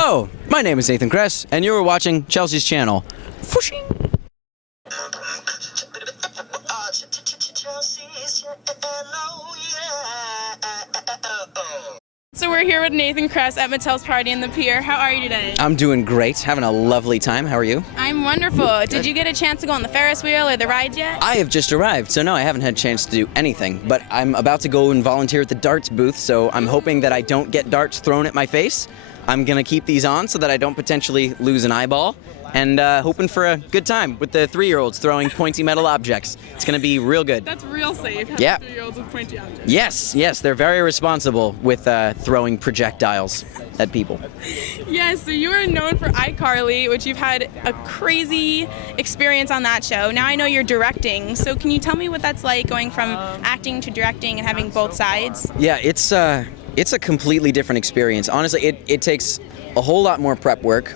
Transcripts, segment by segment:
Hello, my name is Nathan Kress, and you're watching Chelsea's channel. Fushing. So we're here with Nathan Kress at Mttel's party in the Pier. How are you today? I'm doing great, having a lovely time. How are you? I'm wonderful. Did you get a chance to go on the Ferris wheel or the ride yet? I have just arrived, so no, I haven't had a chance to do anything, but I'm about to go and volunteer at the darts booth, so I'm hoping that I don't get darts thrown at my face. I'm gonna keep these on so that I don't potentially lose an eyeball, and hoping for a good time with the 3-year-olds throwing pointy metal objects. It's gonna be real good. That's real safe. Yeah. 3-year-olds with pointy objects. Yes, they're very responsible with throwing projectiles at people. Yes, so you are known for iCarly, which you've had a crazy experience on that show. Now I know you're directing, so can you tell me what that's like going from acting to directing and having both sides? Yeah, it's a completely different experience. Honestly, it takes a whole lot more prep work,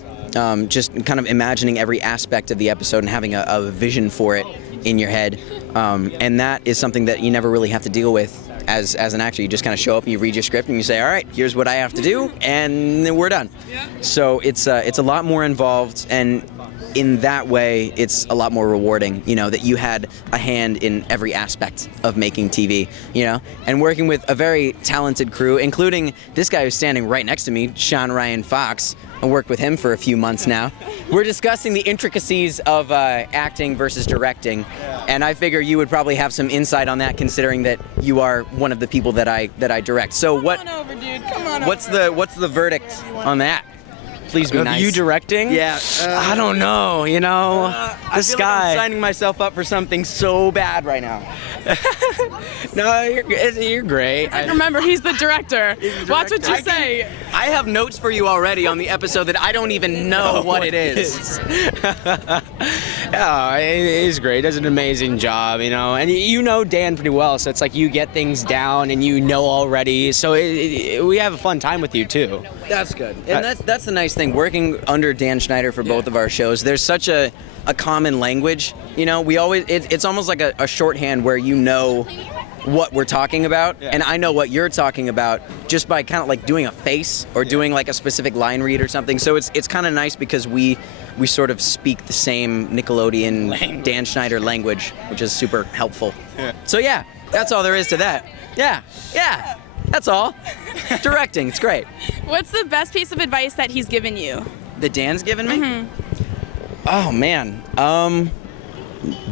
just kind of imagining every aspect of the episode and having a vision for it in your head. And that is something that you never really have to deal with as an actor. You just kind of show up and you read your script and you say, all right, here's what I have to do, and then we're done. Yeah. So it's a lot more involved, and in that way, it's a lot more rewarding, you know, that you had a hand in every aspect of making TV, you know, and working with a very talented crew, including this guy who's standing right next to me, Sean Ryan Fox. I worked with him for a few months now. We're discussing the intricacies of acting versus directing, and I figure you would probably have some insight on that, considering that you are one of the people that I direct. So Come on over, dude. Come on what's over. what's the verdict on that? Please be nice. You directing? Yeah. I don't know, you know. I feel like I'm signing myself up for something so bad right now. No, you're great. Remember, he's the director. Watch what you say. I have notes for you already on the episode that I don't even know what it is. Yeah, he's great. He does an amazing job, you know. And you know Dan pretty well, so it's like you get things down and you know already. So we have a fun time with you too. That's good. And that's the nice thing. Working under Dan Schneider for both of our shows, there's such a common language. You know, we always it's almost like a shorthand where you know what we're talking about, and I know what you're talking about just by kind of like doing a face or doing like a specific line read or something. So it's kind of nice because we sort of speak the same Nickelodeon Dan Schneider language, which is super helpful. Yeah. So yeah, that's all there is to that. Yeah. That's all. Directing, it's great. What's the best piece of advice that he's given you? That Dan's given me? Mm-hmm. Oh man.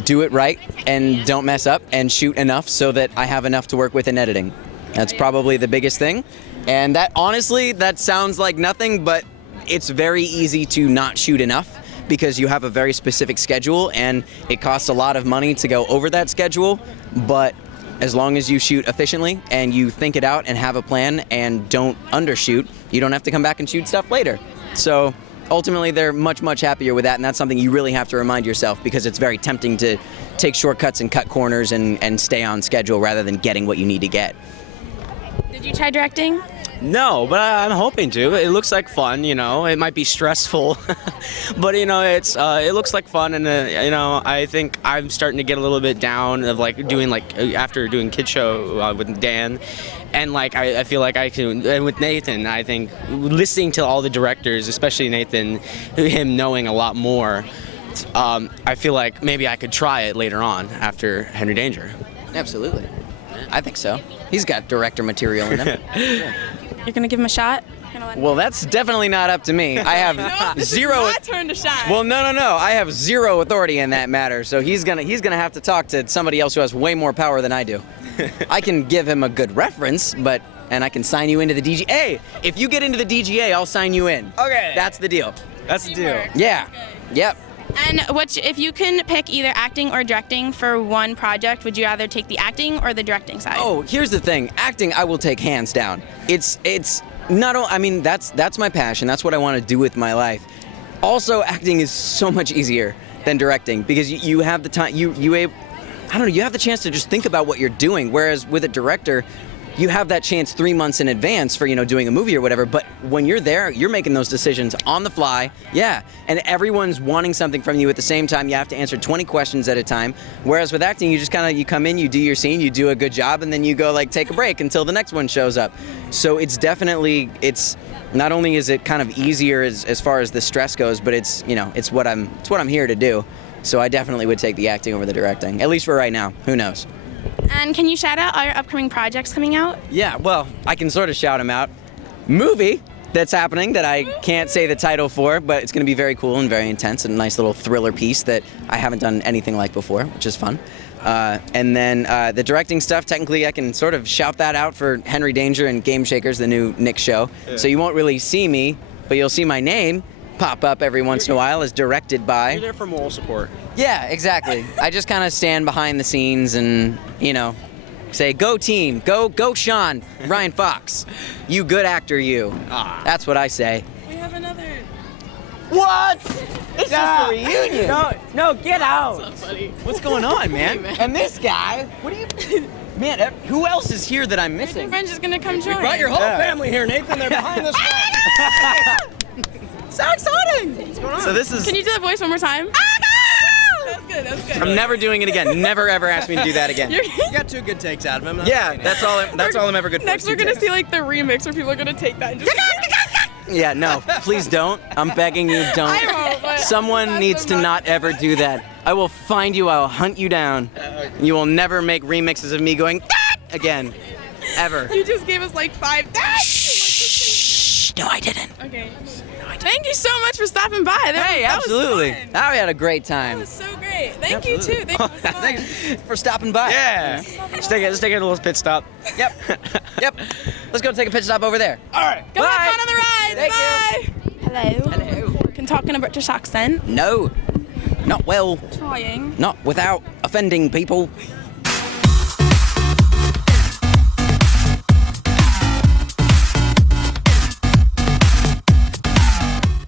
Do it right and don't mess up and shoot enough so that I have enough to work with in editing. That's probably the biggest thing. And that honestly, that sounds like nothing, but it's very easy to not shoot enough because you have a very specific schedule and it costs a lot of money to go over that schedule. But as long as you shoot efficiently and you think it out and have a plan and don't undershoot, you don't have to come back and shoot stuff later. So ultimately, they're much, much happier with that, and that's something you really have to remind yourself because it's very tempting to take shortcuts and cut corners and stay on schedule rather than getting what you need to get. Did you try directing? No, but I'm hoping to. It looks like fun, you know. It might be stressful, but you know, it looks like fun, and you know, I think I'm starting to get a little bit down of like doing after doing Kid Show with Dan, and like I feel like I can, and with Nathan, I think listening to all the directors, especially Nathan, him knowing a lot more, I feel like maybe I could try it later on after Henry Danger. Absolutely. I think so. He's got director material in him. Yeah. You're gonna give him a shot? Well, that's definitely not up to me. I have zero. It's my turn to shine. Well, no. I have zero authority in that matter. So he's gonna have to talk to somebody else who has way more power than I do. I can give him a good reference, and I can sign you into the DGA. Hey, if you get into the DGA, I'll sign you in. Okay. That's the deal. That's the deal. Yeah. Yep. And if you can pick either acting or directing for one project, would you rather take the acting or the directing side? Oh, here's the thing. Acting, I will take hands down. It's not. I mean, that's my passion. That's what I want to do with my life. Also, acting is so much easier than directing because you have the time. You have the chance to just think about what you're doing. Whereas with a director, you have that chance 3 months in advance for, doing a movie or whatever, but when you're there, you're making those decisions on the fly. Yeah, and everyone's wanting something from you at the same time. You have to answer 20 questions at a time. Whereas with acting, you just you come in, you do your scene, you do a good job, and then you go take a break until the next one shows up. So it's definitely, not only is it kind of easier as far as the stress goes, but it's what I'm here to do. So I definitely would take the acting over the directing, at least for right now. Who knows? And can you shout out all your upcoming projects coming out? Yeah, well, I can sort of shout them out. Movie that's happening that I can't say the title for, but it's going to be very cool and very intense and a nice little thriller piece that I haven't done anything like before, which is fun. And then the directing stuff, technically I can sort of shout that out for Henry Danger and Game Shakers, the new Nick show. Yeah. So you won't really see me, but you'll see my name pop up every once in a while as directed by. You're there for moral support. Yeah, exactly. I just kind of stand behind the scenes and, say, go team, go Sean, Ryan Fox. You good actor, you. That's what I say. We have another. What? It's just a reunion. No, get out. That's so funny. What's going on, man? And this guy, what do you... Man, who else is here that I'm Your missing? friend's just gonna come join. Brought your whole family here, Nathan. They're behind this wall. So exciting! What's going on? So this is... Can you do that voice one more time? That was good. That was good. I'm never doing it again. Never ever ask me to do that again. You're- You got 2 good takes out of him. Yeah, that's all I'm ever good for. Next, we're gonna see the remix where people are gonna take that and just. Yeah, no, please don't. I'm begging you, don't. I won't, but Someone that's needs to not ever do that. I will find you, I'll hunt you down. You will never make remixes of me going again. Ever. You just gave us 5. Shh. No, I didn't. Okay. Thank you so much for stopping by. Hey, that absolutely. Was fun. I had a great That time. was so great. Thank you too. Thank you. It was fun. Thanks for stopping by. Yeah. Let's take a little pit stop. Yep. Let's go take a pit stop over there. All right. Go Bye. have fun on the ride. Thank Bye. Hello. Can talk in a British accent. No, not well. Trying. Not without offending people.